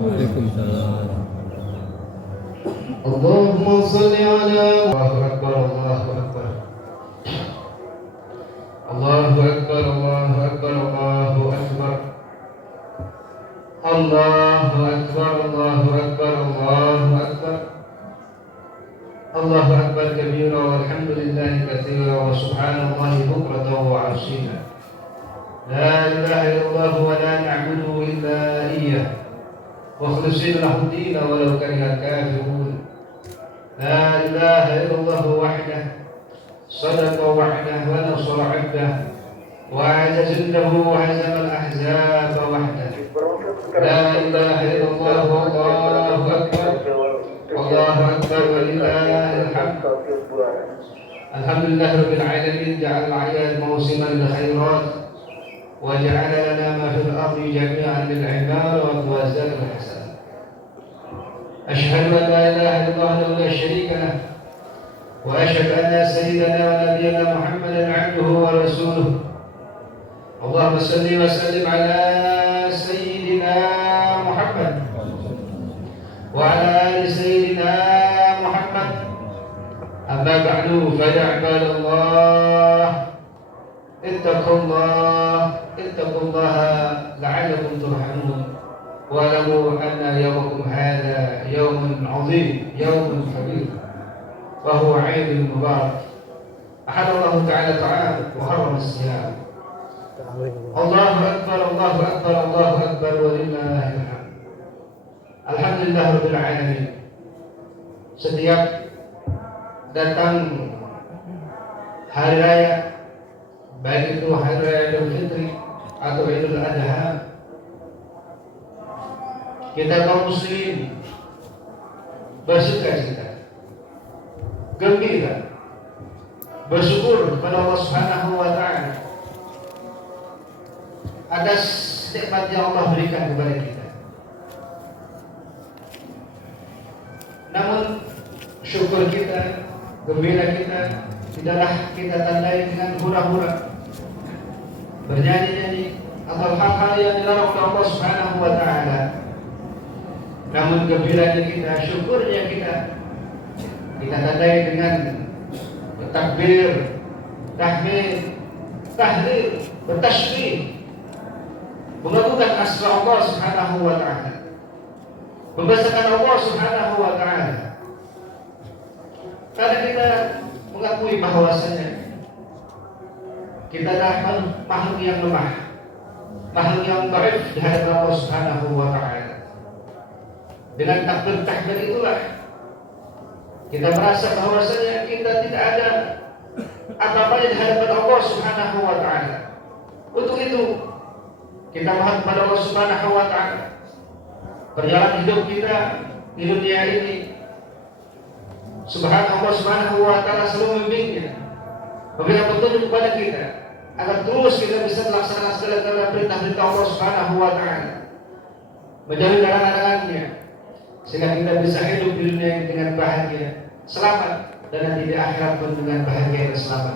Waalaikumsalam. Allahumma salli ala Allahu Akbar, Allahu Akbar. Allahu Akbar, Allahu Akbar, Allahu Akbar. Allahu Akbar, Allahu Akbar, Allahu Akbar. Allahu Akbar kabira walhamdulillahi katsira wa subhanallahi bukratan wa asila. La ilaha illallah wa la na'budu illa iyyah. Mukhlishin lahu ad-din walau kariha al-kafirun. La ilaha illallah wahdahu sadaqa wa'dahu wa nasara 'abdahu wa 'azza jillahu wa hazama al-ahzab wahdahu. La ilaha illallah wallahu akbar. Allahu akbar walillahil hamd. Alhamdulillah rabbil alamin ja'al al-'ayad mawsiman lil khairat wa ja'ala lana ma fil ardi jami'an lil 'ibad wa tawazal al-hasanat. Ashhadu an la ilaha illallah la sharika lah wa ashhadu anna sayyidana wa nabiyyana Muhammadan 'abduhu wa rasuluh. Allahumma salli wa sallim ala sayyidina Muhammad wa ala ali sayyidina Muhammad. Amma ba'du fa ya ibadallah ittaqullaha la'allakum turhamun. Wa'lamu anna yawmakum hadha yawmun 'azim, yawmun kabir, wa huwa 'aidun mubarak. Ahadallahu ta'ala ta'ala wa harrama as-siyam. Allahu akbar, Allahu akbar, Allahu akbar walillahil hamd. Alhamdulillah rabbil alamin. Setiap datang hari raya, baik itu hari raya Idul Fitri atau Idul Adha, kita kaum muslimin bersukacita, gembira, bersyukur kepada Allah Subhanahu wa taala atas nikmat yang Allah berikan kepada kita. Namun syukur kita, gembira kita tidaklah kita tandai dengan hura-hura, bernyanyi-nyanyi atau hal-hal yang dilarang oleh Allah Subhanahu wa taala. Namun gembiranya kita, syukurnya kita tandai dengan bertakbir, tahmid, tahlil, bertasbih, mengagungkan asma Allah Subhanahu wa taala, membesarkan Allah Subhanahu wa taala. Karena kita mengakui bahwasanya kita adalah makhluk yang lemah, makhluk yang dhaif di hadapan Allah Subhanahu wa taala. Dengan takbir itulah kita merasa bahwasanya kita tidak ada apa-apa di hadapan Allah Subhanahu wa taala. Untuk itu kita mohon kepada Allah Subhanahu wa taala, perjalanan hidup kita di dunia ini, Subhanallah Subhanahu wa taala selalu membimbing, memberikan petunjuk kepada kita agar terus kita bisa melaksanakan segala perintah-perintah Allah Subhanahu wa taala, menjauhi larangan-larangannya, sehingga kita bisa hidup di dunia ini dengan bahagia, selamat, dan nanti di akhirat pun dengan bahagia dan selamat.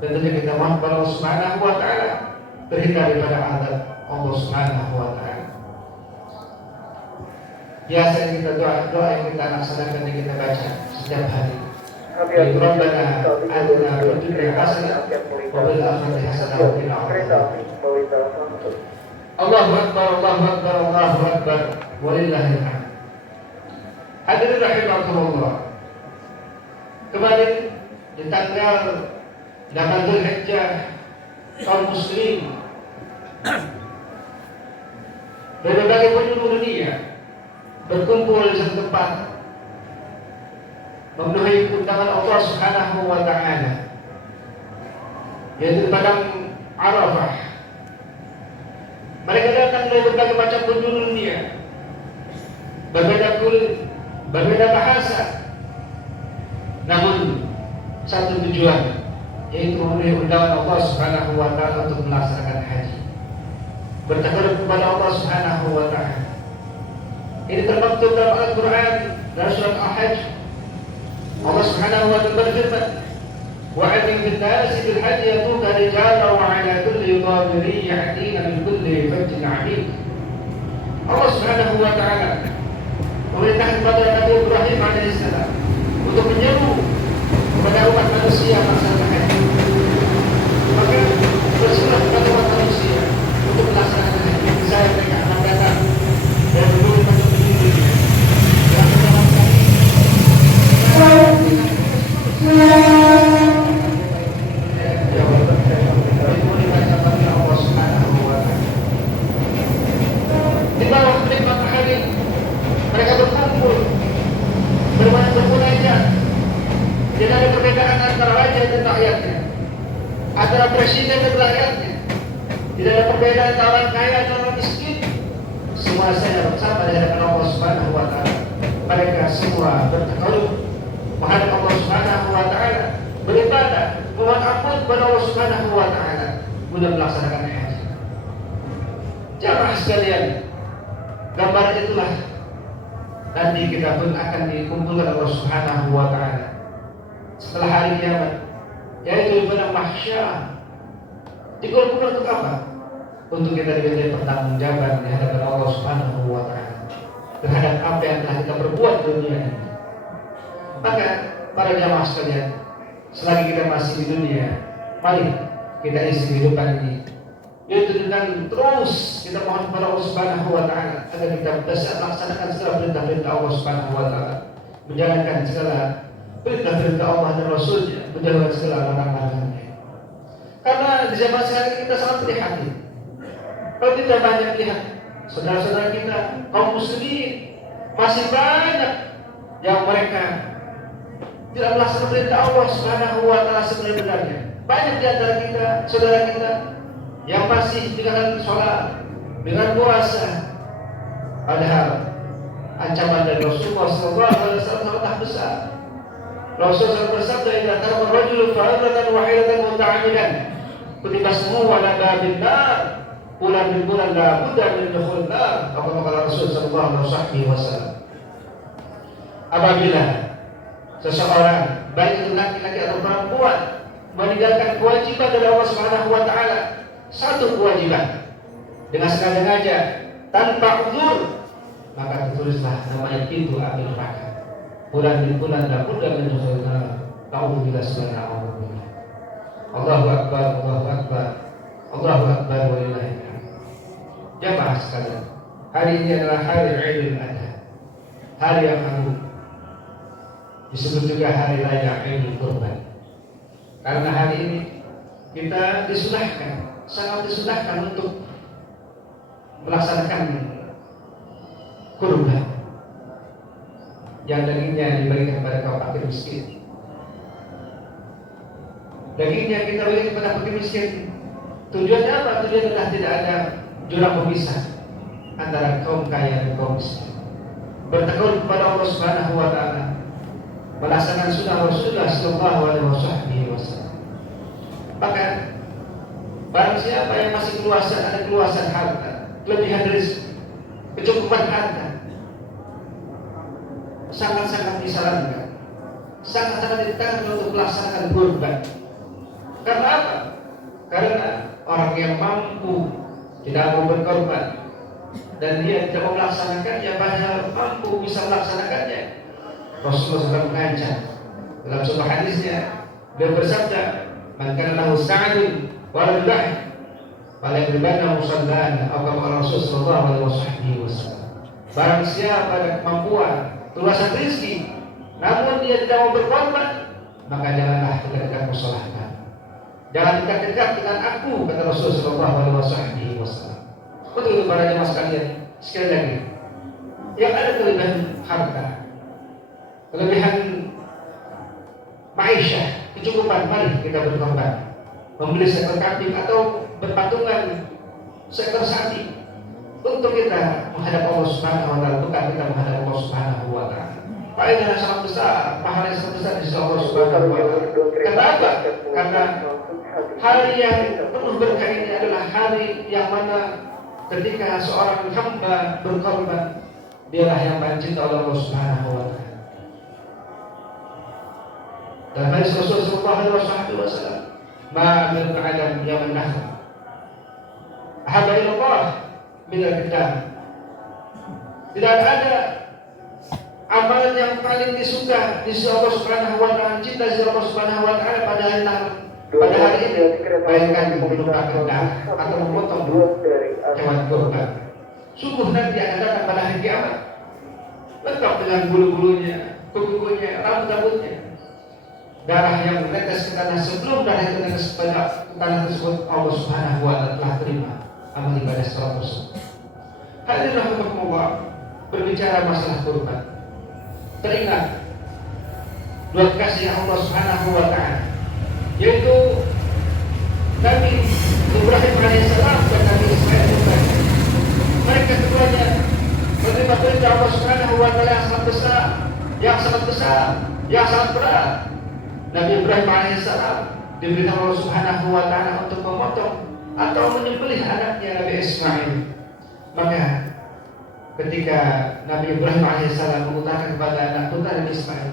Tentunya kita mohon kepada Allah Subhanahu wa taala terhindar daripada azab Allah Subhanahu wa taala. Biasa kita doa yang kita laksanakan, yang kita baca setiap hari. Rabbana atina fid dunya hasanah wa fil akhirati hasanah wa qina adzabannar. Allahu akbar, Allahu akbar, Allahu akbar walillahil hamd. Hadirin rahimakumullah. Kemarin di tanggal 8 Dzulhijjah, kaum muslimin dari berbagai penjuru dunia berkumpul di satu tempat memenuhi undangan Allah Subhanahu wa taala, yaitu di padang Arafah. Mereka datang dari berbagai macam penjuru dunia, berbeda kulit, berbeda bahasa, namun satu tujuan, yaitu memenuhi undangan Allah Subhanahu wa taala untuk melaksanakan haji, bertakarub kepada Allah Subhanahu wa taala. Ini termaktub dalam Al-Quran dalam surat Al-Hajj. Allah Subhanahu wa taala berfirman, وَأَذِّن فِي النَّاسِ بِالْحَجِّ يَأْتُوكَ رِجَالًا وَعَلَى كُلِّ ضَامِرٍ يَأْتِينَ مِنْ كُلِّ فَجٍّ عَمِيقٍ. Allah Subhanahu wa taala memerintahkan kepada Nabi Ibrahim alaihissalam untuk menyeru kepada umat manusia melaksanakan haji. Maka bersurat kepada umat manusia untuk melaksanakan haji. Saya mereka akan datang dan menurut untuk menunjuknya. Dan menjalankan di bawah nikmat hari mereka berkumpul bermunajat. Tidak ada perbedaan antara raja dan rakyatnya, antara presiden dan rakyatnya. Tidak ada perbedaan antara orang kaya dan orang miskin. Semua saya bersama di hadapan Allah Subhanahu wa taala. Mereka semua bertakarub menghadap Allah Subhanahu wa taala, beribadah, mohon ampun kepada Allah Subhanahu wa taala guna melaksanakan haji. Jamaah sekalian, gambaran itulah nanti kita pun akan dikumpulkan Allah Subhanahu wa taala setelah hari kiamat, yaitu di padang mahsyar. Dikumpulkan untuk apa? Untuk kita dimintai pertanggungjawaban di hadapan Allah Subhanahu wa taala terhadap apa yang telah kita perbuat di dunia ini. Maka para jamaah sekalian, selagi kita masih di dunia, mari kita isi kehidupan ini yaitu dengan terus kita mohon kepada Allah Subhanahu wa taala agar kita bisa melaksanakan segala perintah-perintah Allah Subhanahu wa taala, menjalankan segala perintah-perintah Allah dan Rasul-Nya, menjauhkan segala larangan-larangannya. Karena di zaman sekarang kita sangat prihatin. Kalau kita banyak lihat saudara-saudara kita kaum muslimin masih banyak yang mereka tidak melaksanakan perintah Allah Subhanahu wa taala sebenarnya. Banyak di antara kita, saudara kita yang masih dengan sholat, dengan puasa, padahal ancaman dari Rasulullah SAW sangat besar. Rasulullah bersabda, "Idza taraka ar-rajulu fa'idatan wahidatan muta'ammidan, kutiba ismuhu ala babil nar, bulan la budda min dukhul nar." Kata Rasulullah SAW. Apabila seseorang, baik itu laki-laki atau perempuan, meninggalkan kewajiban dari Allah Subhanahu wa taala, satu kewajiban dengan sengaja tanpa uzur, maka tertulislah namanya pintu api neraka. Bulan la budda min dukhul nar. Ta'udzubillah subhanahu wa ta'ala. Allahu akbar, Allahu akbar, Allahu akbar walillahil hamd. Jamaah sekalian, hari ini adalah hari Idul Adha, hari yang agung. Disebut juga hari raya Idul Kurban. Karena hari ini kita disunahkan, sangat disunahkan untuk melaksanakan kurban yang dagingnya diberikan kepada kaum fakir miskin. Dagingnya kita berikan kepada fakir miskin. Tujuannya apa? Tujuannya adalah tidak ada jurang pemisah antara kaum kaya dan kaum miskin. Bertakwa kepada Allah Subhanahu wa taala, melaksanakan sunnah Rasulullah sallallahu alaihi wasallam. Maka barang siapa yang masih ada keluasan harta, kelebihan rezeki, kecukupan harta, sangat-sangat disarankan, sangat-sangat ditekankan untuk melaksanakan kurban. Karena apa? Karena orang yang mampu tidak mau berkorban dan dia tidak mau melaksanakannya, padahal mampu bisa melaksanakannya. Rasulullah SAW mengancam dalam sebuah hadisnya, beliau bersabda, "Man kana lahu sa'dun wa lam yudhi, fala yaqrabanna musallana," atau Rasulullah SAW. Barang siapa ada kemampuan, luasan rezeki, namun dia tidak mau berkorban, maka janganlah dekat-dekat musholahnya. Jangan dekat-dekat dengan aku, kata Rasulullah SAW. Untuk itu para jemaah sekalian, sekali lagi, yang ada kelebihan harta, kelebihan maisha, kecukupan, mari kita berkorban, membeli seekor kambing atau berpatungan seekor sapi untuk kita menghadap Allah Subhanahu wa taala, bukan kita menghadap Allah Subhanahu wa taala. Faedahnya sangat besar, pahala yang sangat besar di sisi Allah Subhanahu wa taala. Kenapa? Karena hari yang penuh berkah ini adalah hari yang mana ketika seorang hamba berkorban, dialah yang paling cinta oleh Allah Subhanahu wa taala. Dan hadis Rasulullah SAW, "Ma min adam yaman nahr ahabba ila Allah min al-kitab." Tidak ada amalan yang paling disuka di sisi Allah Subhanahu wa taala, cinta di sisi Allah Subhanahu wa taala pada hari ini, bayangkan melupakan darah atau memotong hewan kurban. Sungguh nanti akan datang pada hari kiamat, lengkap dengan bulu-bulunya, kuku-kukunya, rambut-rambutnya, darah yang menetes ke tanah. Sebelum darah itu menetes ke tanah tersebut, Allah Subhanahu wa taala telah terima amal ibadah sholat tersebut. Hadirin rahimakumullah, berbicara masalah kurban, teringat dua kasih Allah Subhanahu wa taala, yaitu Nabi Ibrahim alaihissalam dan Nabi Ismail alaihissalam. Mereka keduanya menerima perintah Allah Subhanahu wa taala yang sangat besar, yang sangat berat. Nabi Ibrahim alaihissalam diberitahu Allah Subhanahu wa taala untuk memotong atau menyembelih anaknya Nabi Ismail. Maka ketika Nabi Ibrahim alaihissalam mengutarakan kepada anak putra Nabi Ismail,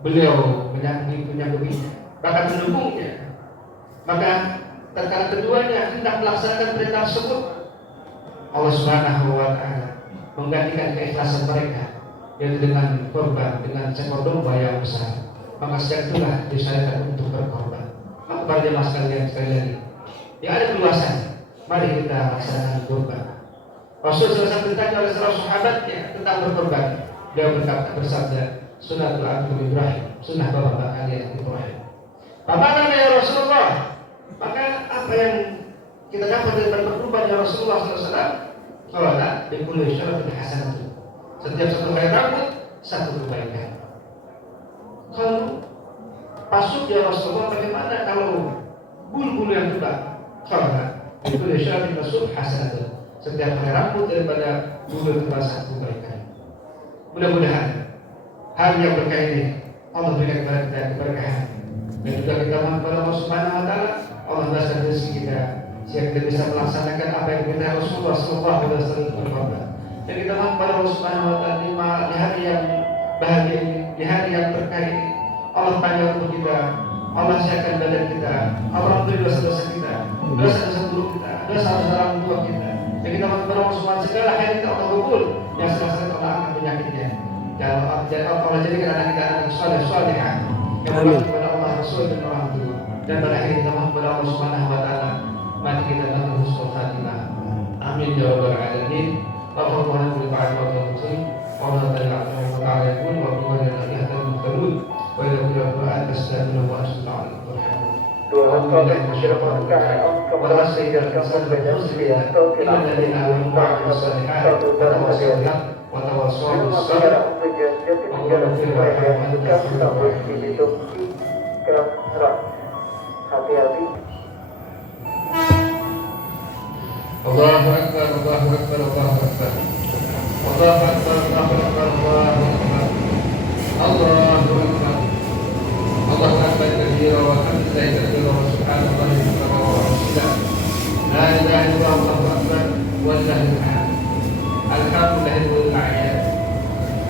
beliau menyanggupinya, bahkan mendukungnya. Maka tatkala keduanya hendak melaksanakan perintah tersebut, Allah Subhanahu wa taala menggantikan keikhlasan mereka, yaitu dengan korban, dengan seekor domba yang besar. Maka sejak itulah disyariatkan untuk berkorban. Maka para jemaah sekalian, sekali lagi, yang ada keluasan, mari kita laksanakan korban. Rasul SAW ditanya oleh salah sahabatnya tentang berkorban. Dia bersabda, sunnatul abdi Ibrahim, sunnah bapak kalian Ibrahim. Bagaimana ya Rasulullah? Maka apa yang kita dapat dari berkorban ya Rasulullah SAW? Kalau tak, dipulih syaratul hasanah. Setiap satu helai rambut, satu kebaikan. Kalau pasuk ya Rasulullah, bagaimana kalau bulu-bulu yang tebal? Kalau tak, dipulih syaratul hasanah. Setiap helai rambut daripada bulu tebal, satu kebaikan. Mudah-mudahan hari yang berkah ini Allah berikan kepada kita keberkahan, dan juga kita mohon kepada Allah Subhanahu wa taala, Allah berikan rezeki kita sehingga kita bisa melaksanakan apa yang diperintahkan Rasulullah sallallahu alaihi wasallam. Dan kita mohon kepada Allah Subhanahu wa taala di hari yang bahagia ini, di hari yang berkah ini, Allah panjang umur kita, Allah sehatkan badan kita, Allah ampuni dosa-dosa kita, dosa-dosa buruk kita, dosa-dosa orang tua kita. Dan kita mohon kepada Allah Subhanahu wa taala segala hal kita Allah kabul, yang sedang Allah angkat penyakitnya. Dan Allah jadikan anak kita anak saleh-salehah yang berdoa kepada Allah Rasul dan orang tua. Dan pada akhir kita mohon kepada Allah Subhanahu wa taala, mati kita dalam husnul khatimah. Amin ya rabbal alamin. Allahumma salli ala Muhammad wa ala ali Muhammad wa ta'ala yakun wa billahi al-ahad al-muttalun wa ila qira'at tasdaquna wa asma'al turhamun. Tuhan kami bersyukur kepada Sayyidina Muhammad dan Sayyidina Muhammad wa tawassaw bis-sabr hati-hati. Allahu Akbar, Allahu Akbar, Allahu Akbar. Allahu Akbar, Allahu Akbar, Allahu Akbar. Allahu Akbar kabira walhamdulillahi katsira wa subhanallahi wa bihamdihi. La ilaha illallah, Allahu Akbar, wallahul hamd. Alhamdulillahil a'yad.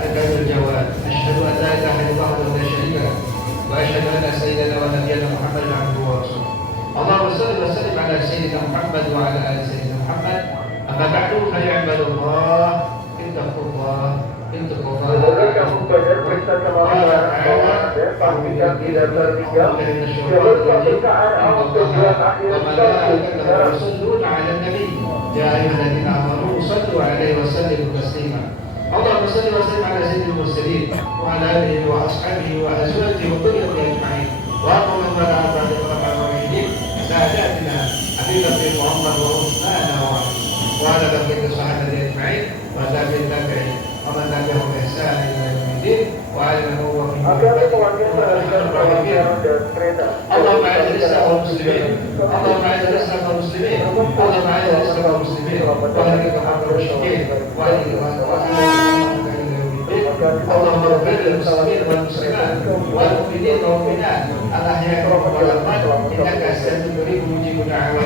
Al-Qadir Jawad. Asyhadu an la ilaha illallah wa la syarika lahu. Wa asyhadu anna sayyidana wa nabiyyana Muhammadan abduhu wa rasuluh. Allahumma shalli wa sallim ala sayyidina Muhammad wa ala ali sayyidina Muhammad. Amma ba'du fa ya ibadallah, ittaqullah, ittaqullah. Kamu belajar periksa kemampuan pastikan tidak tertinggal jalur pemeriksaan awal tujuan akhir Rasulullah ala nabi ya ayyuhalladzina amanu sallu alaihi wa sallimu taslima. Allahumma salli wa sallim ala sayyidil mursalin wa ala alihi wa ashabihi wa azwajihi wa dhurriyyatihi ajma'in. Wa qul man ba'da al-mu'minin ساداتنا أبي بكر وعمر وعثمان وعلي وعلى بقية الصحابة أجمعين وتابعين التابعين ومن تبعهم بإحسان إلى يوم الدين وعلى من هو في اللهم أعز الإسلام والمسلمين، اللهم أعز الإسلام والمسلمين، اللهم أعز الإسلام والمسلمين وأهلك حق المشركين وأهلك اللهم اغفر للمسلمين والمسلمات والمؤمنين والمؤمنات الأحياء والأموات إنك سميع قريب مجيب دعوات